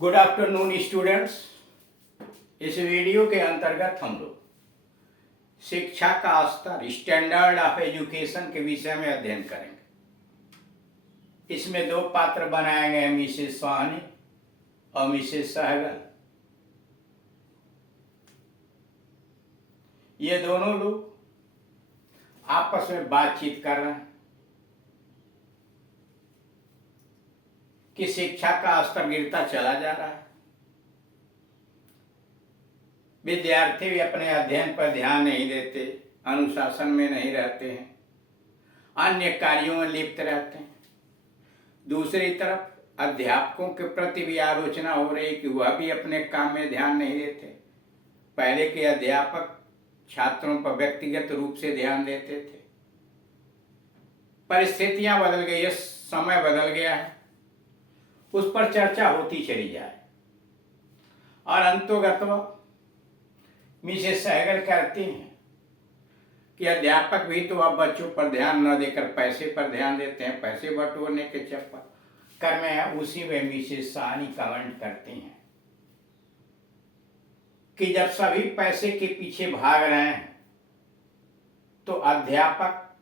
Good afternoon students. इस video के अंतर्गत हम लोग शिक्षा का स्तर, स्टैंडर्ड ऑफ एजुकेशन के विषय में अध्ययन करेंगे। इसमें दो पात्र बनाए गए हैं, मिसेस साहनी और मिसेस सहगल। ये दोनों लोग आपस में बातचीत कर रहे हैं कि शिक्षा का स्तर गिरता चला जा रहा है। विद्यार्थी भी अपने अध्ययन पर ध्यान नहीं देते, अनुशासन में नहीं रहते हैं, अन्य कार्यों में लिप्त रहते हैं। दूसरी तरफ अध्यापकों के प्रति भी आलोचना हो रही कि वह भी अपने काम में ध्यान नहीं देते। पहले के अध्यापक छात्रों पर व्यक्तिगत रूप से ध्यान देते थे। परिस्थितियां बदल गई है, समय बदल गया है, उस पर चर्चा होती चली जाए। और अंतोगत मिसेस सहगल कहती हैं कि अध्यापक भी तो अब बच्चों पर ध्यान न देकर पैसे पर ध्यान देते हैं, पैसे बटोरने के चक्कर में। उसी में मिसेस साहनी कमेंट करती हैं कि जब सभी पैसे के पीछे भाग रहे हैं तो अध्यापक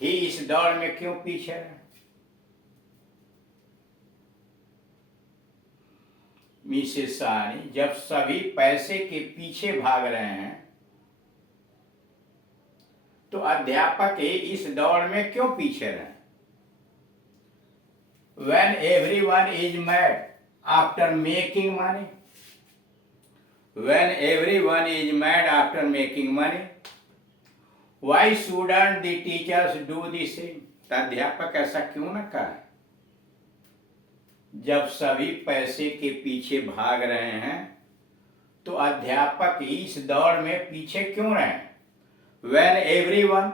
ही इस दौड़ में क्यों पीछे रहे। मिसेस साहनी, जब सभी पैसे के पीछे भाग रहे हैं तो अध्यापक ही इस दौड़ में क्यों पीछे रहे। When everyone is mad after making money, when everyone is mad after making money, why shouldn't the teachers do the same? अध्यापक ऐसा क्यों न करें। जब सभी पैसे के पीछे भाग रहे हैं तो अध्यापक इस दौड़ में पीछे क्यों रहे। When everyone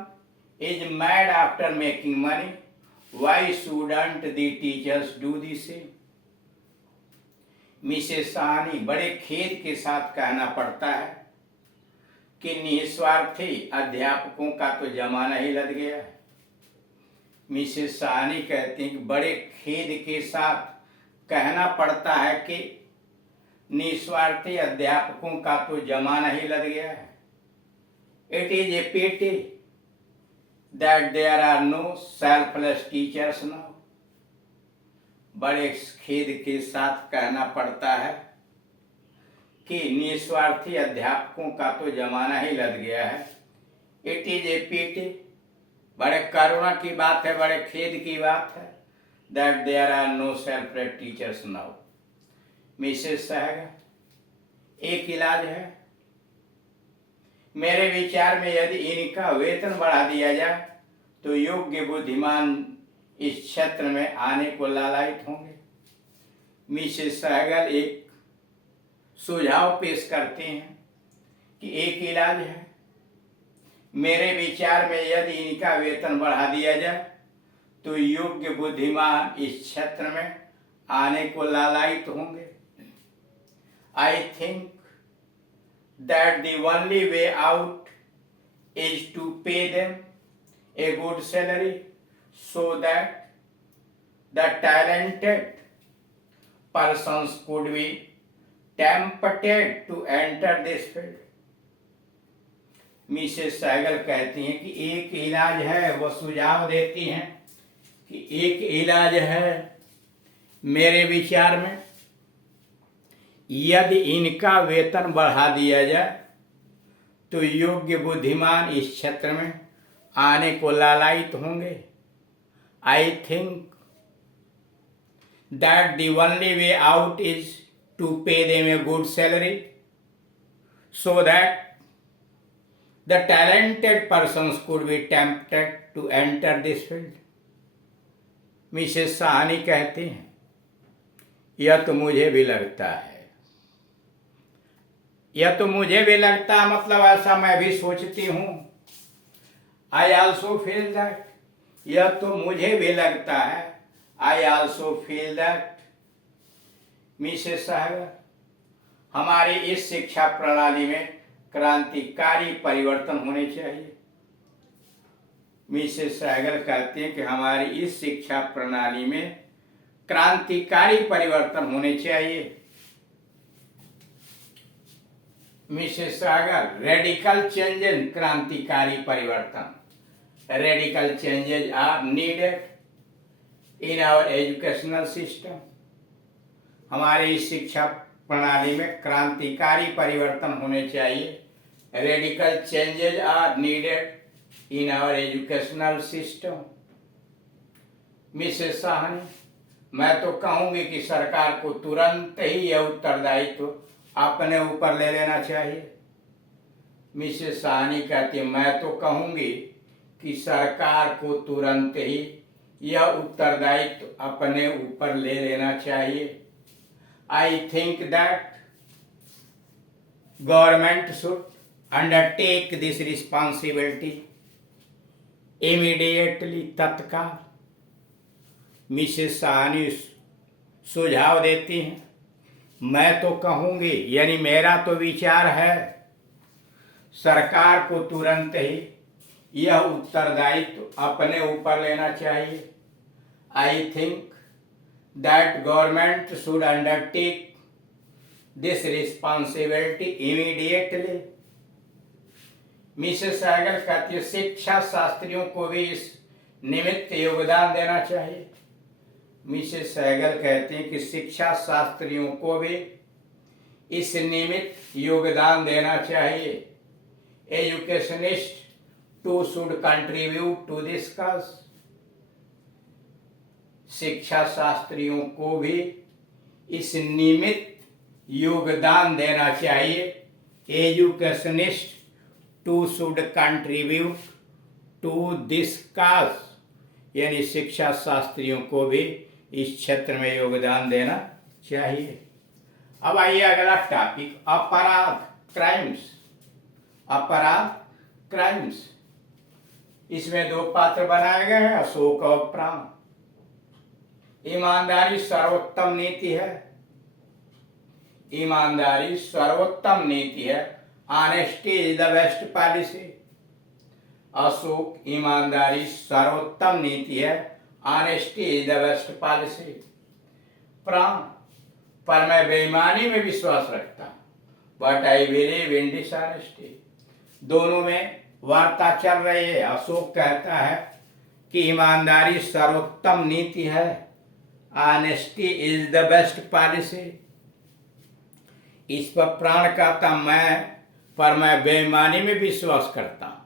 is mad after making money, why shouldn't the teachers do the same? Mrs Sahni, बड़े खेद के साथ कहना पड़ता है कि निस्वार्थी अध्यापकों का तो जमाना ही लग गया है। मिसेस साहनी कहती हैं कि बड़े खेद के साथ कहना पड़ता है कि निस्वार्थी अध्यापकों का तो जमाना ही लग गया है। It is a pity that there are no selfless teachers now. बड़े खेद के साथ कहना पड़ता है कि निस्वार्थी अध्यापकों का तो जमाना ही लग गया है। It is a pity, बड़े करुणा की बात है, बड़े खेद की बात है, that there are no selfless teachers now. Mrs Sehgal, एक इलाज है। मेरे विचार में यदि इनका वेतन बढ़ा दिया जाए तो योग्य बुद्धिमान इस क्षेत्र में आने को लालायित होंगे। मिसेस सहगल एक सुझाव पेश करते हैं कि एक इलाज है। मेरे विचार में यदि इनका वेतन बढ़ा दिया जाए तो योग्य बुद्धिमान इस क्षेत्र में आने को लालायित होंगे। I think that the only way out is to pay them a good salary so that the talented persons could be tempted to enter this field. Mrs Sehgal कहती हैं कि एक इलाज है, वो सुझाव देती हैं कि एक इलाज है मेरे विचार में, यदि इनका वेतन बढ़ा दिया जाए तो योग्य बुद्धिमान इस क्षेत्र में आने को लालायित होंगे। I think that the only way out is to pay them a good salary so that the talented persons could be tempted to enter this field. Mrs Sahni कहती हैं, यह तो मुझे भी लगता है, यह तो मुझे भी लगता है, मतलब ऐसा मैं भी सोचती हूँ। आई ऑल्सो फील दैट, यह तो मुझे भी लगता है। I also feel that. Mrs Sehgal, हमारी इस शिक्षा प्रणाली में क्रांतिकारी परिवर्तन होने चाहिए। मिसेस सहगल कहते हैं कि हमारी इस शिक्षा प्रणाली में क्रांतिकारी परिवर्तन होने चाहिए। मिसेस सहगल, रेडिकल चेंजेस, क्रांतिकारी परिवर्तन, radical changes are needed in our educational system. हमारे इस शिक्षा प्रणाली में क्रांतिकारी परिवर्तन होने चाहिए। Radical changes are needed in our educational system. Mrs Sahni, मैं तो कहूंगी कि सरकार को तुरंत ही यह उत्तरदायित्व अपने ऊपर ले लेना चाहिए। मिसेस साहनी कहती है, मैं तो कहूंगी कि सरकार को तुरंत ही यह उत्तरदायित्व अपने ऊपर ले लेना चाहिए। I think that government should undertake this responsibility immediately, तत्काल। मिसेस साहनी सुझाव देती हैं, मैं तो कहूंगी, यानी मेरा तो विचार है, सरकार को तुरंत ही यह उत्तरदायित्व अपने ऊपर लेना चाहिए। I think that government should undertake this responsibility immediately. Mrs Sehgal कहती है, शिक्षा शास्त्रियों को भी इस निमित्त योगदान देना चाहिए। मिसेस सहगल कहती हैं कि शिक्षा शास्त्रियों को भी इस निमित्त योगदान देना चाहिए। Educationists too should contribute to this cause. शिक्षा शास्त्रियों को भी इस निमित्त योगदान देना चाहिए। Educationists too should contribute to this cause, यानी शिक्षा शास्त्रियों को भी इस क्षेत्र में योगदान देना चाहिए। अब आइए अगला टॉपिक, अपराध, क्राइम्स। अपराध, क्राइम्स, इसमें दो पात्र बनाए गए हैं, अशोक और प्राण। ईमानदारी सर्वोत्तम नीति है। ईमानदारी सर्वोत्तम नीति है। Honesty is the best policy. Ashok, ईमानदारी सर्वोत्तम नीति है। Honesty is the best policy. प्राण, पर मैं बेईमानी में विश्वास रखता हूं, but I believe in dishonesty. दोनों में वार्ता चल रही है। अशोक कहता है कि ईमानदारी सर्वोत्तम नीति है, honesty is the best policy. इस पर प्राण कहता, मैं बेईमानी में विश्वास करता हूं,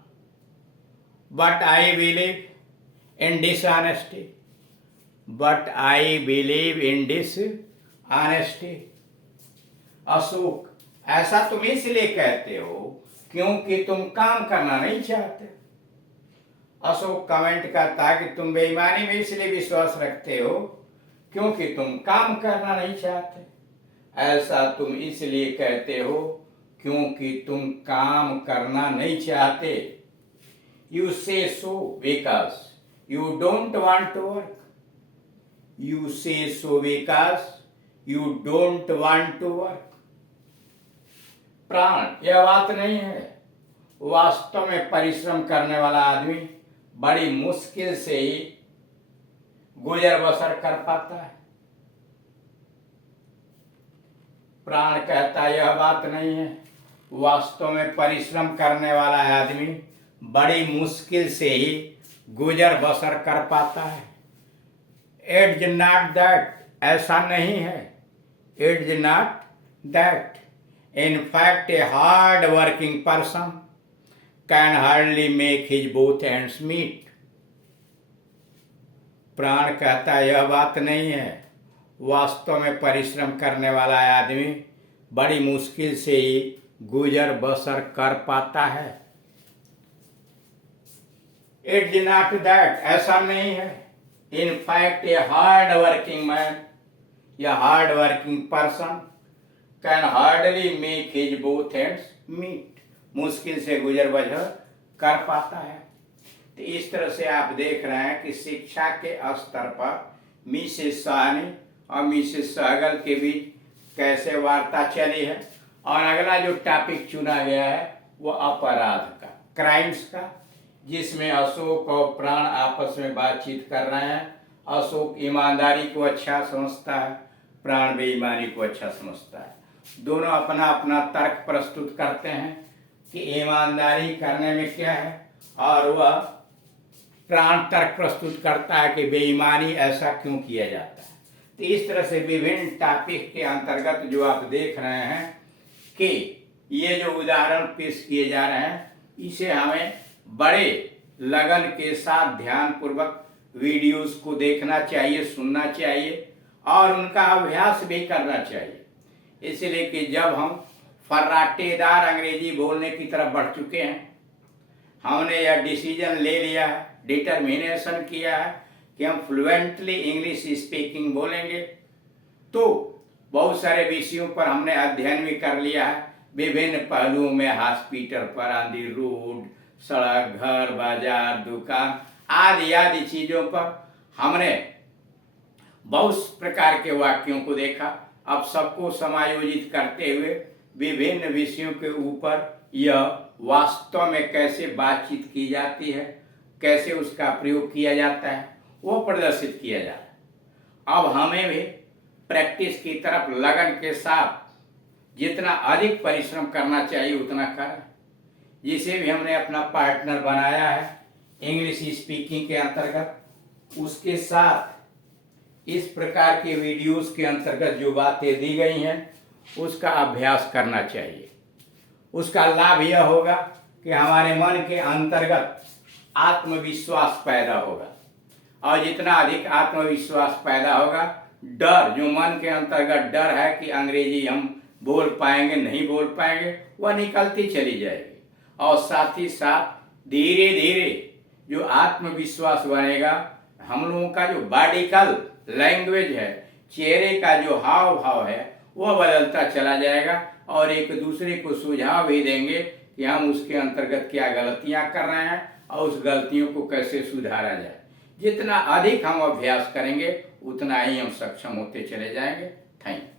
but I believe in dishonesty. But I believe in dishonesty. Ashok, ऐसा तुम इसलिए कहते हो क्योंकि तुम काम करना नहीं चाहते। अशोक कमेंट करता है कि तुम बेईमानी में इसलिए विश्वास रखते हो क्योंकि तुम काम करना नहीं चाहते। ऐसा तुम इसलिए कहते हो क्योंकि तुम काम करना नहीं चाहते। You say so because you don't want to work. You say so because you don't want to work. प्राण, यह बात नहीं है। वास्तव में परिश्रम करने वाला आदमी बड़ी मुश्किल से ही गुजर बसर कर पाता है। प्राण कहता है, यह बात नहीं है। वास्तव में परिश्रम करने वाला आदमी बड़ी मुश्किल से ही गुजर बसर कर पाता है। इट्स नॉट दैट, ऐसा नहीं है। It's not that. In fact, a hard-working person can hardly make his both ends meet. प्राण कहता है, यह बात नहीं है। वास्तव में परिश्रम करने वाला आदमी बड़ी मुश्किल से ही गुजर बसर कर पाता है। It's not that, ऐसा नहीं है। In fact, a hard-working man या hard-working person can hardly make his both ends meet, मुश्किल से गुजर बसर कर पाता है। तो इस तरह से आप देख रहे हैं कि शिक्षा के स्तर पर मिसेस साहनी और मिसेस सहगल के बीच कैसे वार्ता चली है। और अगला जो टॉपिक चुना गया है वो अपराध का, क्राइम्स का, जिसमें अशोक और प्राण आपस में बातचीत कर रहे हैं अशोक ईमानदारी को अच्छा समझता है, प्राण बेईमानी को अच्छा समझता है। दोनों अपना अपना तर्क प्रस्तुत करते हैं कि ईमानदारी करने में क्या है, और वह प्राण तर्क प्रस्तुत करता है कि बेईमानी ऐसा क्यों किया जाता है। तो इस तरह से विभिन्न टॉपिक के अंतर्गत जो आप देख रहे हैं कि ये जो उदाहरण पेश किए जा रहे हैं, इसे हमें बड़े लगन के साथ ध्यानपूर्वक वीडियोस को देखना चाहिए, सुनना चाहिए और उनका अभ्यास भी करना चाहिए। इसलिए कि जब हम फर्राटेदार अंग्रेजी बोलने की तरफ बढ़ चुके हैं, हमने यह डिसीजन ले लिया है, डिटर्मिनेशन किया है कि हम फ्लुएंटली इंग्लिश स्पीकिंग बोलेंगे, तो बहुत सारे विषयों पर हमने अध्ययन भी कर लिया है, विभिन्न पहलुओं में, हॉस्पिटल पर, ऑन दी रोड, सड़क, घर, बाजार, दुकान आदि आदि चीज़ों पर हमने बहुत प्रकार के वाक्यों को देखा। अब सबको समायोजित करते हुए विभिन्न विषयों के ऊपर यह वास्तव में कैसे बातचीत की जाती है, कैसे उसका प्रयोग किया जाता है, वो प्रदर्शित किया जा रहा है। अब हमें भी प्रैक्टिस की तरफ लगन के साथ जितना अधिक परिश्रम करना चाहिए उतना करें। जिसे भी हमने अपना पार्टनर बनाया है इंग्लिश स्पीकिंग के अंतर्गत, उसके साथ इस प्रकार के वीडियोस के अंतर्गत जो बातें दी गई हैं उसका अभ्यास करना चाहिए। उसका लाभ यह होगा कि हमारे मन के अंतर्गत आत्मविश्वास पैदा होगा, और जितना अधिक आत्मविश्वास पैदा होगा, डर जो मन के अंतर्गत डर है कि अंग्रेजी हम बोल पाएंगे नहीं बोल पाएंगे, वह निकलती चली जाएगी। और साथ ही साथ धीरे धीरे जो आत्मविश्वास बनेगा, हम लोगों का जो बॉडिकल लैंग्वेज है, चेहरे का जो हाव भाव है, वह बदलता चला जाएगा और एक दूसरे को सुझाव भी देंगे कि हम उसके अंतर्गत क्या गलतियां कर रहे हैं और उस गलतियों को कैसे सुधारा जाए। जितना अधिक हम अभ्यास करेंगे उतना ही हम सक्षम होते चले जाएंगे। Thank you.